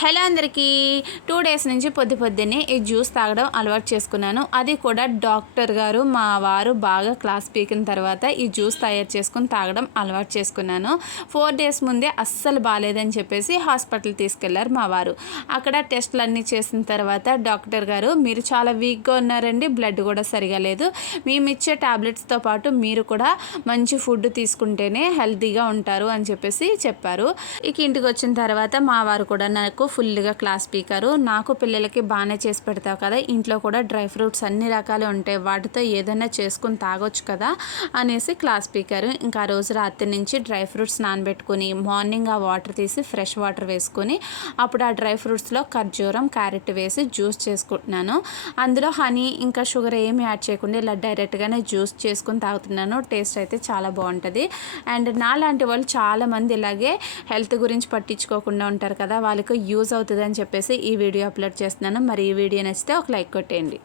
Hello అందరికీ 2 days నుంచి పొద్దున్నే ఈ జ్యూస్ తాగడం అలవాటు చేసుకున్నాను. అది కూడా డాక్టర్ గారు మా వారు బాగా క్లాస్ పీకిన తర్వాత ఈ జ్యూస్ తయారు చేసుకుని తాగడం అలవాటు చేసుకున్నాను. 4 డేస్ ముందే అస్సలు బాగాలేదని చెప్పేసి హాస్పిటల్ తీసుకెళ్లారు మా వారు. అక్కడ టెస్టులు అన్నీ చేసిన తర్వాత డాక్టర్ గారు మీరు చాలా వీక్గా ఉన్నారండి, బ్లడ్ కూడా సరిగా లేదు, మేము ఇచ్చే టాబ్లెట్స్తో పాటు మీరు కూడా మంచి ఫుడ్ తీసుకుంటేనే హెల్తీగా ఉంటారు అని చెప్పేసి చెప్పారు. ఇక ఇంటికి వచ్చిన తర్వాత మా వారు కూడా నాకు ఫుల్గా క్లాస్ పీకారు. నాకు పిల్లలకి బాగానే చేసి పెడతావు కదా, ఇంట్లో కూడా డ్రై ఫ్రూట్స్ అన్ని రకాలు ఉంటాయి, వాటితో ఏదైనా చేసుకుని తాగొచ్చు కదా అనేసి క్లాస్ పీకారు. ఇంకా ఆ రోజు రాత్రి నుంచి డ్రై ఫ్రూట్స్ నానబెట్టుకుని మార్నింగ్ ఆ వాటర్ తీసి ఫ్రెష్ వాటర్ వేసుకొని అప్పుడు ఆ డ్రై ఫ్రూట్స్లో ఖర్జూరం క్యారెట్ వేసి జ్యూస్ చేసుకుంటున్నాను. అందులో హనీ ఇంకా షుగర్ ఏమి యాడ్ చేయకుండా ఇలా డైరెక్ట్గానే జ్యూస్ చేసుకుని తాగుతున్నాను. టేస్ట్ అయితే చాలా బాగుంటుంది. అండ్ నా లాంటి వాళ్ళు చాలామంది ఇలాగే హెల్త్ గురించి పట్టించుకోకుండా ఉంటారు కదా, వాళ్ళకి యూజ్ అవుతుంది అని చెప్పేసి ఈ వీడియో అప్లోడ్ చేస్తున్నాను. మరి ఈ వీడియో నచ్చితే ఒక లైక్ కొట్టేయండి.